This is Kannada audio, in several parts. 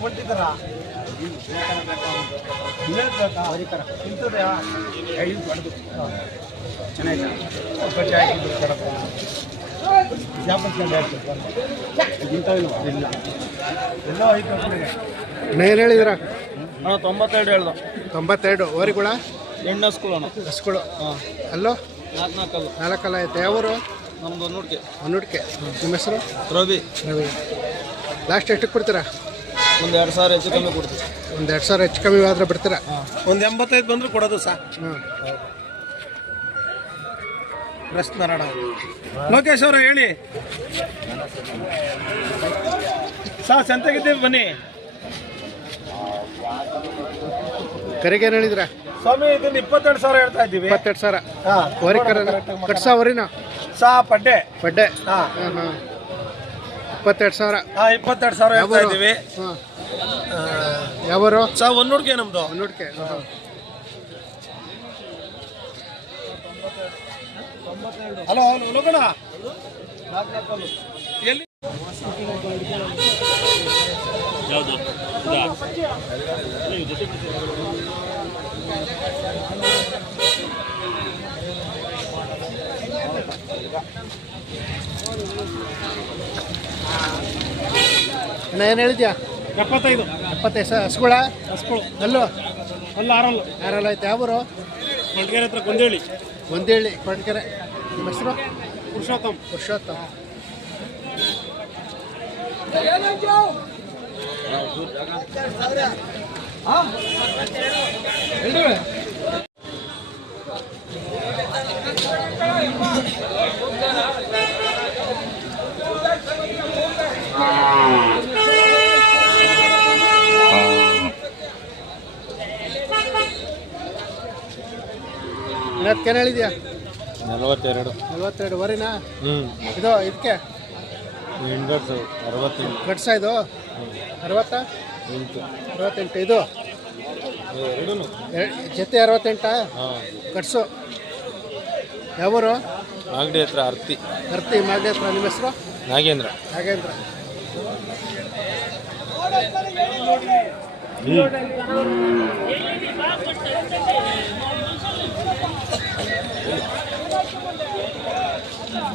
ಹೊಂಟಿದ್ದಾರ ಇಂಥದ್ಯಾ ಚೆನ್ನಾಗಿ ಬಟ್ಟೆ ಹಾಕಿದ್ರು ಕಡಪ ಇಂಥವಿಲ್ವಾ ಇಲ್ಲ ಎಲ್ಲ ಐದು ಏನು ಹೇಳಿದ್ರ ಅಣ್ಣ 92 ಹೇಳ್ದ 92 ಓರಿಗಳ ಹೆಣ್ಣು ಹಸ್ಗಳು ಅಣ್ಣ ಹಸ್ಗಳು ಅಲ್ಲೋ 4 ನಾಲ್ಕಲ್ಲ ಐತೆ ಯಾವರು ನಮ್ದು ಹೊನ್ನೂಡಿಕೆ ನಿಮ್ಮ ಹೆಸರು ರವಿ ಲಾಸ್ಟ್ ಎಷ್ಟಕ್ಕೆ ಬಿಡ್ತೀರಾ ಒಂದು 2,000 ಹೆಚ್ಚು ಕಮ್ಮಿ ಕೊಡ್ತೀವಿ ಒಂದು 2,000 ಹೆಚ್ಚು ಕಮ್ಮಿ ಆದ್ರೆ ಬಿಡ್ತೀರಾ ಒಂದು 85 ಬಂದರೂ ಕೊಡೋದು ಸಾ ಪ್ರಶ್ನ ನಾರಾಯಣ ಲೋಕೇಶ್ ಅವರು ಹೇಳಿ ಸಾ ಸಂತೆಗಿದ್ದೀವಿ ಬನ್ನಿ ಕರೆಗೆ ಏನು ಹೇಳಿದ್ರ ಸ್ವಾಮಿ ಇದನ್ನ 22,000 ಹೇಳ್ತಾ ಇದ್ದೀವಿ 22,000 ವರಿ ಕರ ಕಟ್ಸ ವರಿನ ಸಾ ಪಡ್ಡೆ ಹಾಂ ಹಾಂ 22,000 22,000 ಹೇಳ್ತಾ ಇದ್ದೀವಿ ಯಾವರು ಸಾ ಹೊನ್ನೂಡಿಕೆ ನಮ್ದು ಹೊನ್ನೂಡಿಕೆ ಹಲೋ ಲೋಕಣ ಎಲ್ಲಿ ಯಾವುದು ಏನು ಹೇಳಿದ್ಯಾ 75 ಹಸ್ಗಳ ಅಲ್ಲೋ ಅಲ್ಲ ಯಾರಲ್ಲ ಐತೆ ಯಾವರು ಕೊಡ್ಗೆರೆ ಹತ್ರ ಗೊಂದೇಳಿ ಕೊಡ್ಗೆರೆ ನಿಮ್ಮ ಹೆಸರು ಪುರುಷೋತ್ತಮ್ ಏನು ಹೇಳಿದ್ಯಾ 42 ವರಿನಾ ಇದು ಇದಕ್ಕೆ ಕಟ್ಸ ಇದು 68 ಇದು ಜೊತೆ 68 ಕಟ್ಸು ಯಾವರು ಮಾಗಡಿ ಹತ್ರ ಅರ್ತಿ ಮಾಗಡಿ ಹತ್ರ ನಿಮ್ಮ ಹೆಸರು ನಾಗೇಂದ್ರ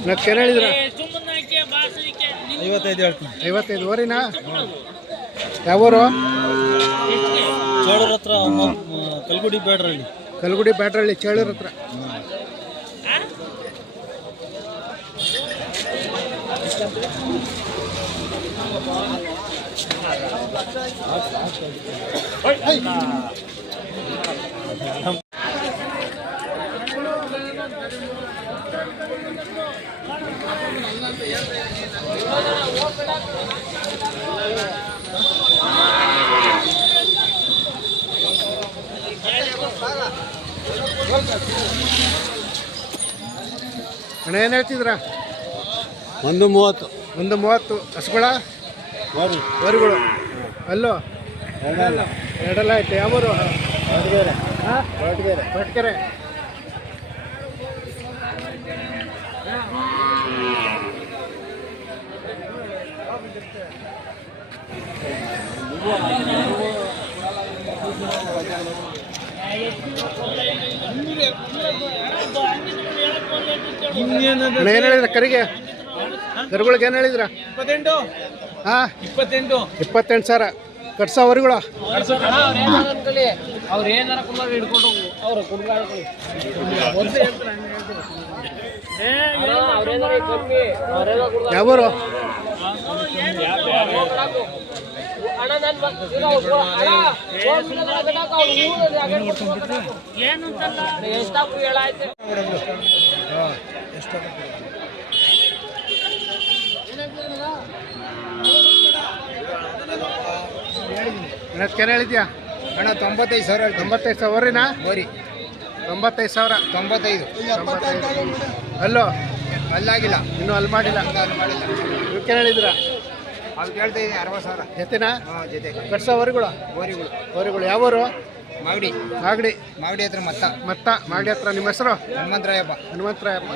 ಏನು ಹೇಳಿದ್ರ 55 ಹೇಳ್ತೀನಿ 55 ವರಿನಾ ಯಾವರು ಚೇಳೂರ ಹತ್ರ ಕಲ್ಗುಡಿ ಬ್ಯಾಟ್ರಳ್ಳಿ ಚೇಳೂರ ಹತ್ರ ಅಣ್ಣ ಏನು ಹೇಳ್ತಿದ್ರ 130 ಹಸುಗಳ ವರಿಗಳು ಅಲ್ಲೋ ಎರಡಲ್ಲ ಐತೆ ಯಾವರು ಕೊಟ್ಗೆರೆ ಏನು ಹೇಳಿದ್ರ ಕರುಗಳಿಗೆ ಏನು ಹೇಳಿದ್ರ 28,000 ಕಟ್ಸ ವರಿಗಳು ಯಾವರು ಏನು ಹೇಳಿದ್ಯಾ ಅಣ್ಣ 95,000 ವರಿನಾ 95,000 ಅಲ್ಲೋ ಅಲ್ಲಾಗಿಲ್ಲ ಇನ್ನೂ ಅಲ್ಲಿ ಮಾಡಿಲ್ಲ ಇವಕ್ಕೇನು ಹೇಳಿದ್ರ ಅದು ಕೇಳ್ತಾ ಇದ್ದೀನಿ 60,000 ಜೊತೆನಾ ಜೊತೆ ಕಟ್ಸ ವರಿಗಳು ಯಾವರು ಮಾಗಡಿ ಹತ್ರ ಮಾಗಡಿ ಹತ್ರ ನಿಮ್ಮ ಹೆಸರು ಹನುಮಂತರಾಯಪ್ಪ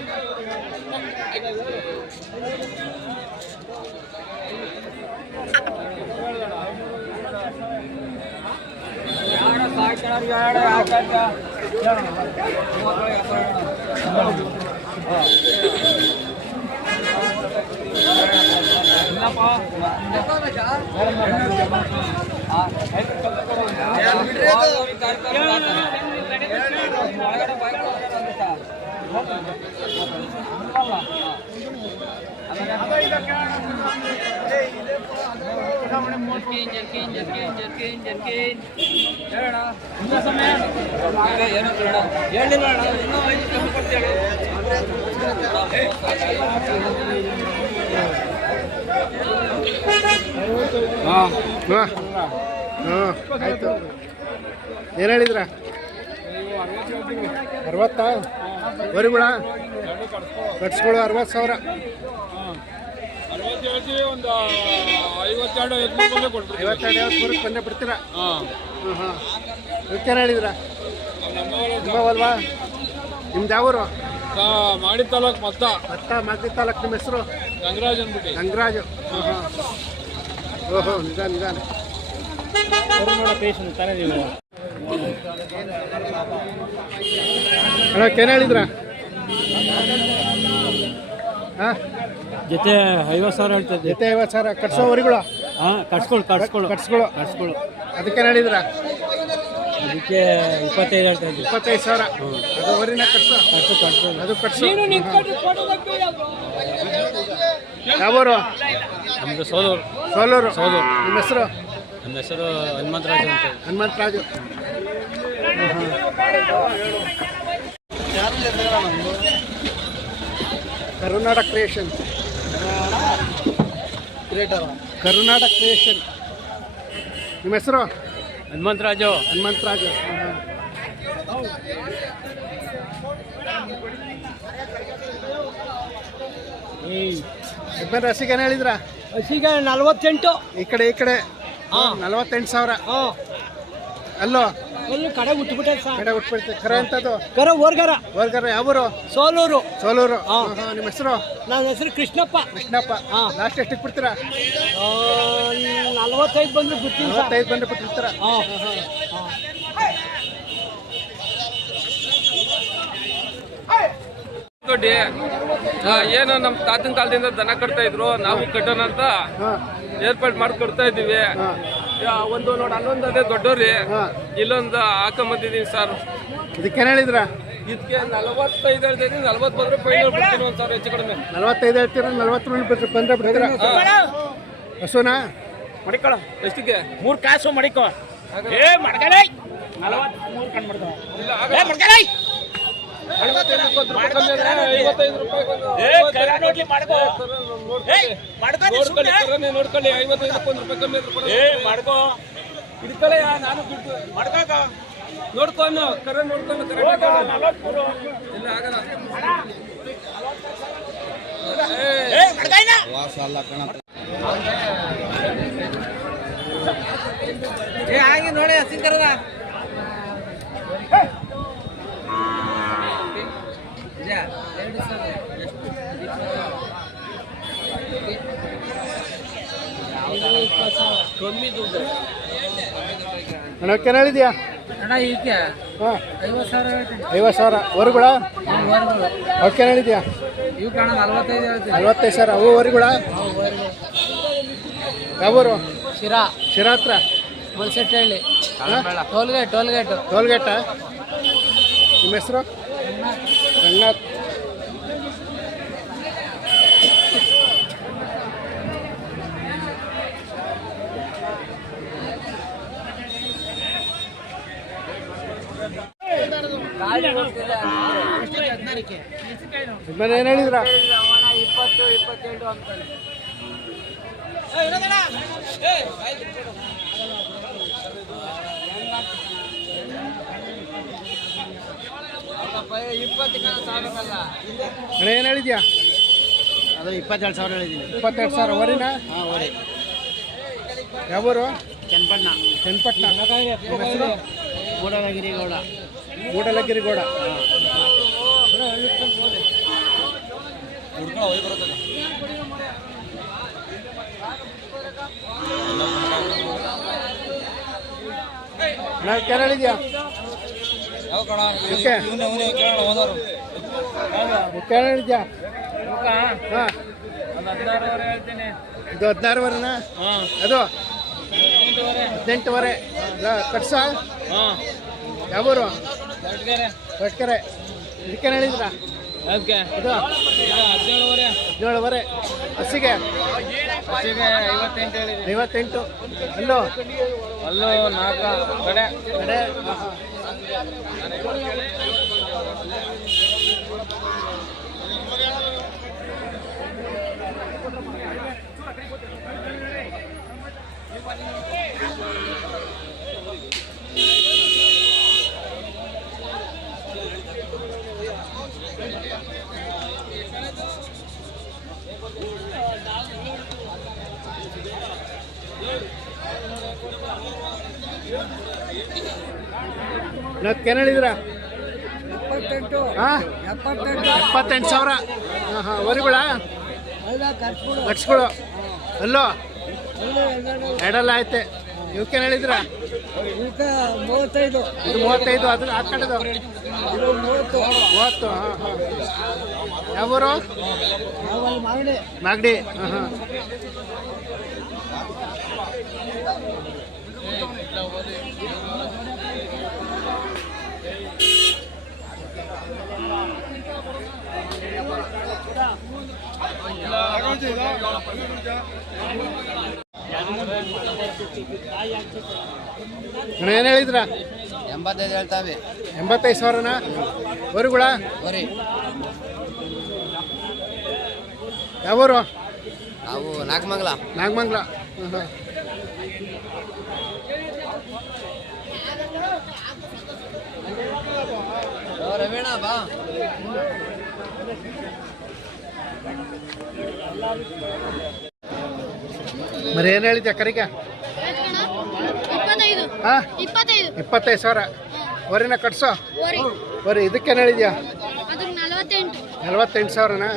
ಹಾಂ ಆಯಿತು. ಏನು ಹೇಳಿದ್ರ? 60 ವರಿಗಳ ಕಟ್ಸ್ಕೊಳ್ಳೋ 60,000. ಒಂದು 52 ಬಂದೇ ಬಿಡ್ತೀರಾ? ಹಾಂ ಹಾಂ. ಅದಕ್ಕೇನು ಹೇಳಿದ್ರ? ತುಂಬ ಅಲ್ವಾ? ನಿಮ್ದು ಯಾವೂರು? ಮಾಡಿ ತಾಲೂಕು ಮತ್ತ ಮಾಗಡಿ ತಾಲೂಕು. ನಿಮ್ಮ ಹೆಸರು? ಗಂಗರಾಜ್ ಅಂದ್ಬಿಟ್ಟು. ಗಂಗರಾಜು. ಹಾಂ ಹಾಂ. ಓಹೋ, ನಿಧಾನ. ಅಣ್ಣಕ್ಕೇನು ಹೇಳಿದ್ರ? ಹಾಂ, ಜೊತೆ 50,000 ಹೇಳ್ತದೆ. ಜೊತೆ 50,000 ಕಟ್ಸೋವರಿಗಳು? ಹಾಂ, ಕಟ್ಸ್ಕೊಳ್ಳು. ಅದಕ್ಕೇನು ಹೇಳಿದ್ರ? ಅದಕ್ಕೆ 25 ಹೇಳ್ತಾ ಇದ್ವಿ. 25,000. ಅದು ವರಿನ ಕಟ್ಸೋ? ಅದು ಕಟ್ಸೋ. ಯಾವೂರು? ನಮ್ಮದು ಸೋಲೂರು. ನಿಮ್ಮ ಹೆಸರು? ನಮ್ಮ ಹೆಸರು ಹನುಮಂತರಾಜು ಅಂತ. ಹನುಮಂತರಾಜು. ಕರುನಾಡ ಕ್ರಿಯೇಷನ್. ನಿಮ್ಮ ಹೆಸರು? ಹನುಮಂತರಾಜು. ಯಜಮಾನ್ರ ಹಸಿಗೆ ಹೇಳಿದ್ರ? ಹಸಿಗೆ 48. ಈ ಕಡೆ 48,000. ಅಲ್ಲೋ ಅಲ್ಲಿ ಕಡೆ ಉಟ್ಬಿಟ್ಟೆ ಸರ್. ಕಡೆ ಉಟ್ಬಿಡ್ತೆ. ಕರೆ ಅಂತದ್ದು? ವರ್ಗರ ಯಾವೂರು? ಸೋಲೂರು. ನಿಮ್ಮ ಹೆಸರು? ನನ್ನ ಹೆಸರು ಕೃಷ್ಣಪ್ಪ. ಲಾಸ್ಟ್ ಎಷ್ಟಕ್ಕೆ ಬಿಡ್ತೀರಾ? 45 ಬಂದು ಬಿಡ್ತೀನಿ. 45 ಬಂದು ಬಿಟ್ಟಿರ್ತೀರಾ? ಏನು ನಮ್ಮ ತಾತನ ಕಾಲದಿಂದ ದನ ಕಟ್ತಾ ಇದ್ರು, ನಾವು ಕಟ್ಟೋಣ ಅಂತ ಏರ್ಪಾಡು ಮಾಡಿ ಕೊಡ್ತಾ ಇದ್ದೀವಿ. ಒಂದು ನೋಡಿ ಅಲ್ಲೊಂದು ಅದೇ ದೊಡ್ಡವ್ರಿ, ಇಲ್ಲೊಂದು ಹಾಕೊಂಬಂದಿದೀವಿ ಸರ್. ಇದಕ್ಕೇನು ಹೇಳಿದ್ರ? ಇದಕ್ಕೆ 45 ಹೇಳ್ತೀನಿ. 40 ಬಂದ್ರೆ ಫೈನಲ್ ಬಿಡ್ತೀನಿ. ಒಂದು ಸಾವಿರ ಹೆಚ್ಚು ಕಡಿಮೆ. 45 ಹೇಳ್ತೀರ? 40 ಬಂದ್ರೆ ಬಿಡ್ತೀರಾ? ಹಸುನಾ? ಮಡಿಕಳ ಎಷ್ಟಿಗೆ? 3 ಕಾಸು ಮಡಿಕೋ. ಏ ಮಡ್ಕಲೇ 43 ಕಣ್ ಮಾಡ್ಕೋ. ಇಲ್ಲ ಆಗಲ್ಲ. ಏ ಮಡ್ಕಲೇ 55 ರೂಪಾಯಿ ಕಮ್ಮಿ ಅಂದ್ರೆ 55 ರೂಪಾಯಿ. ಏ ಕರ ನೋಡ್ಲಿ ಮಾಡ್ಕೋ. ಏ ಮಾಡ್ಕೋ ನೋಡ್ಕೊಳ್ಳಿ, ಕರನೇ ನೋಡ್ಕೊಳ್ಳಿ. 55 1 ರೂಪಾಯಿ ಕಮ್ಮಿ ಅಂದ್ರೆ ಏ ಮಾಡ್ಕೋ. ಇಡ್ಕೊಳ್ಳಿ. ನಾನು ದುಡ್ಡು ಮಾಡ್ಕಾಕ ನೋಡ್ಕೊಂಡು ಕರ ನೋಡ್ಕೊಂಡು ಕರ 43. ಇಲ್ಲ ಆಗಲ್ಲ. ಏ ಮಡ್ಕೈನ ವಾಸ ಅಲ್ಲ ಕಣ. ಏ ಹಾಗೆ ನೋಡಿ ಹಸಿನ್ ಕರದ. ಕಮ್ಮಿ ದುಡ್ಡು. ಅಣ್ಣಕ್ಕೇನು ಹೇಳಿದ್ಯಾ? ಅಣ್ಣ ಇದಕ್ಕೆ ಹಾಂ 50,000 ಹೇಳ್ತೀನಿ. 50,000 ವರಿಗಳ? ಅವಕ್ಕೇನು ಹೇಳಿದ್ಯಾ? ಇವು ಕಣ 45 ಹೇಳ್ತೀನಿ. 45,000. ಅವು ವರಿಗಳ? ಯಾವೂರು? ಶಿರಾ ಹತ್ರ ಮಲ್ಸೆಟ್ಟಹಳ್ಳಿ. ಟೋಲ್ಗೇಟ. ನಿಮ್ಮ ಹೆಸರು? ರಂಗನಾಥ್. ಏನು ಹೇಳಿದ್ರ? 20 22 ಅಂತಾನೆ. ಅಣ್ಣ ಏನು ಹೇಳಿದ್ಯಾ? ಅದು 22,000 ಹೇಳಿದ್ದೀನಿ. 22,000 ವರಿನಾ? ಹಾಂ ಓರಿ. ಯಾವೂರು? ಚನ್ನಪಟ್ಟಣ. ನಿಮ್ಮ ಹೆಸರು? ಮೂಡಲಗಿರಿ ಗೌಡ. ಅಣ್ಣ ಏನು ಹೇಳಿದ್ಯಾ? ಇದಕ್ಕೆ ಇದಕ್ಕೆ ಹೇಳಿದ್ಯಾ ಹಾಂ ಇದು 16ವರೆನಾ ಅದು 18ವರೆ ಇಲ್ಲ ಕಟ್ಸ ಯಾವೂರು ಕೊಟ್ಕೆರೆ ಇದಕ್ಕೇನು ಹೇಳಿದ್ರಾ ಇದು 17ವರೆ ಹಸಿಗೆ 58 ಅಲ್ಲೋ ಅಲ್ಲೂ 4 ಕಡೆ ಕಡೆ ಏನು ಹೇಳಿದ್ರಾ 78,000 ಹಾಂ ವರಿಗಳ ಕಟ್ಸ್ಗಳು ಅಲ್ಲೋ ಎರಡಲ್ಲ ಐತೆ ಇವಕ್ಕೇನು ಹೇಳಿದ್ರಾ 35 ಇದು 35 ಅದ್ರ ಆ ಕಡೆದು 30 ಹಾಂ ಹಾಂ ಯಾವೂರು ಮಾಗಡಿ ಹಾಂ ಹಾಂ ಏನು ಹೇಳಿದ್ರಾ 85 ಹೇಳ್ತಾವೆ 85,000ನಾ ವರಿಗಳ ಬರೀ ಯಾವೂರು ನಾವು ನಾಗಮಂಗಲ ನಾಗಮಂಗಲ ಹಾಂ ಹಾಂ ರಮೇಣ ಬಾ మరి ಏನು ಹೇಳಿದ್ಯಾ ಕರಿಗೆ 25 ಹಾಂ 25,000 ವರಿನ ಕಟ್ಸೋ ವರಿ ಇದಕ್ಕೇನು ಹೇಳಿದ್ಯಾ ಅದು 48 48,000ನಾ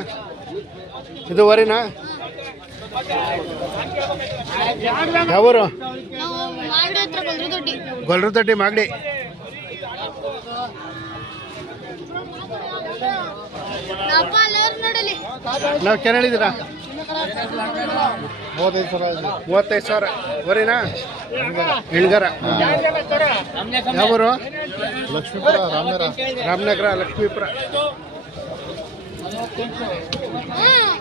ಇದು ವರಿನಾ ಯಾವೂರು ನಾವು ಮಾಗಡಿ ಹತ್ರ ಗೊಲ್ರದೊಡ್ಡಿ ಗೊಲ್ರದೊಡ್ಡಿ ಮಾಗಡಿ ಅಪ್ಪ ಅಲ್ಲವ್ರು ನೋಡಲಿ ನಾವು ಕೇನು ಹೇಳಿದ್ದೀರಾ 35,000 ವರಿನಾ ಹೆಣ್ಗರ ಯಾವೂರು ಲಕ್ಷ್ಮೀಪುರ ರಾಮನಗರ ಲಕ್ಷ್ಮೀಪುರ ಹ್ಮ್